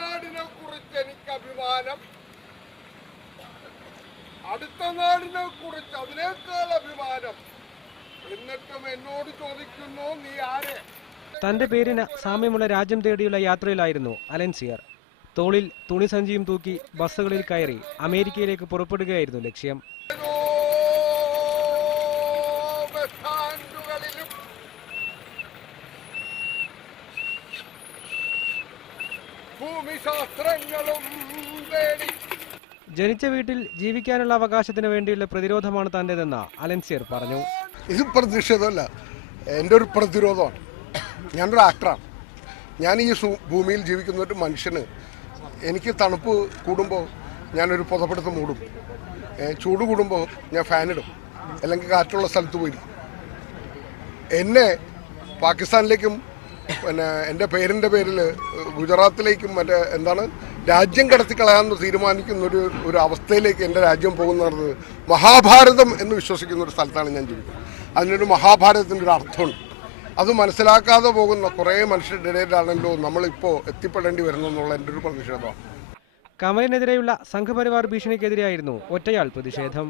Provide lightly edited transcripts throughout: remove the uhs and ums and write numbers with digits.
നാടിനെ കുറിച്ച് എനിക്ക് അഭിമാനം, അടുത്ത നാടിനെ കുറിച്ച് അതിനേക്കാൾ അഭിമാനം. എന്നിട്ടും എന്നോട് ചോദിക്കുന്നു, നീ ആരെ? തന്റെ പേരിന് സാമ്യമുള്ള രാജ്യം തേടിയുള്ള യാത്രയിലായിരുന്നു അലൻസിയർ. തോളിൽ തുണിസഞ്ചിയും തൂക്കി ബസ്സുകളിൽ കയറി അമേരിക്കയിലേക്ക് പുറപ്പെടുകയായിരുന്നു ലക്ഷ്യം. ജനിച്ച വീട്ടിൽ ജീവിക്കാനുള്ള അവകാശത്തിന് വേണ്ടിയുള്ള പ്രതിരോധമാണ് തന്റേതെന്ന് അലൻസിയർ പറഞ്ഞു. ഇത് പ്രതിഷേധമല്ല, എൻ്റെ ഒരു പ്രതിരോധമാണ്. ഞാനൊരു ആക്ടറാണ്. ഞാൻ ഈ ഭൂമിയിൽ ജീവിക്കുന്ന ഒരു മനുഷ്യന് എനിക്ക് തണുപ്പ് കൂടുമ്പോൾ ഞാനൊരു പുതപ്പെടുത്ത് മൂടും, ചൂട് കൂടുമ്പോൾ ഞാൻ ഫാനിടും, അല്ലെങ്കിൽ കാറ്റുള്ള സ്ഥലത്ത് പോയിരിക്കും. എന്നെ പാകിസ്ഥാനിലേക്കും പിന്നെ എൻ്റെ പേരിൻ്റെ പേരിൽ ഗുജറാത്തിലേക്കും മറ്റേ രാജ്യം കടത്തിക്കളയാമെന്ന് തീരുമാനിക്കുന്ന ഒരു അവസ്ഥയിലേക്ക് എൻ്റെ രാജ്യം പോകുന്നത് മഹാഭാരതം എന്ന് വിശ്വസിക്കുന്ന ഒരു സ്ഥലത്താണ് ഞാൻ ജീവിക്കുന്നത്. അതിനൊരു മഹാഭാരതത്തിൻ്റെ ഒരു അർത്ഥമുണ്ട്. അത് മനസ്സിലാക്കാതെ പോകുന്ന കുറേ മനുഷ്യരുടെ ഇടയിലാണല്ലോ നമ്മളിപ്പോൾ എത്തിപ്പെടേണ്ടി വരുന്നെന്നുള്ള എൻ്റെ ഒരു പ്രതിഷേധമാണ്. കമലിനെതിരെയുള്ള സംഘപരിവാർ ഭീഷണിക്കെതിരെയായിരുന്നു ഒറ്റയാൾ പ്രതിഷേധം.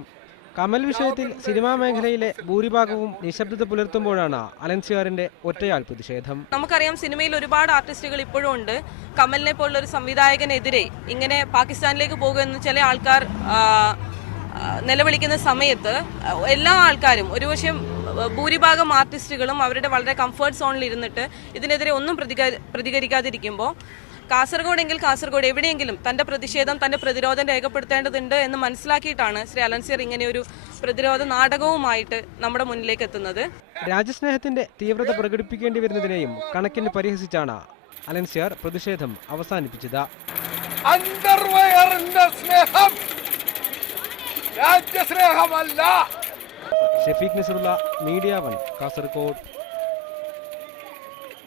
കമൽ വിഷയത്തിൽ സിനിമാ മേഖലയിലെ ഭൂരിഭാഗവും നിശബ്ദത പുലർത്തുമ്പോഴാണ് അലൻസിയറിന്റെ ഒറ്റയാൾ പ്രതിഷേധം. നമുക്കറിയാം, സിനിമയിൽ ഒരുപാട് ആർട്ടിസ്റ്റുകൾ ഇപ്പോഴും ഉണ്ട്. കമലിനെ പോലുള്ള ഒരു സംവിധായകനെതിരെ ഇങ്ങനെ പാകിസ്ഥാനിലേക്ക് പോകുമെന്ന് ചില ആൾക്കാർ നിലവിളിക്കുന്ന സമയത്ത് എല്ലാ ആൾക്കാരും, ഒരുപക്ഷെ ഭൂരിഭാഗം ആർട്ടിസ്റ്റുകളും അവരുടെ വളരെ കംഫർട്ട് സോണിൽ ഇരുന്നിട്ട് ഇതിനെതിരെ ഒന്നും പ്രതികരിക്കാതിരിക്കുമ്പോൾ കാസർഗോഡെങ്കിൽ കാസർഗോഡ് എവിടെയെങ്കിലും തന്റെ പ്രതിഷേധം, തന്റെ പ്രതിരോധം രേഖപ്പെടുത്തേണ്ടതുണ്ട് എന്ന് മനസ്സിലാക്കിയിട്ടാണ് ശ്രീ അലൻസിയർ ഇങ്ങനെയൊരു പ്രതിരോധ നാടകവുമായിട്ട് നമ്മുടെ മുന്നിലേക്ക് എത്തുന്നത്. രാജ്യസ്നേഹത്തിന്റെ തീവ്രത പ്രകടിപ്പിക്കേണ്ടി വരുന്നതിനെയും കണക്കിന് പരിഹസിച്ചാണ് അലൻസിയർ പ്രതിഷേധം അവസാനിപ്പിച്ചത്. രാജ്യസ്നേഹമല്ല. ഷെഫീഖ് നസറുള്ള, മീഡിയ 1, കാസർഗോഡ്.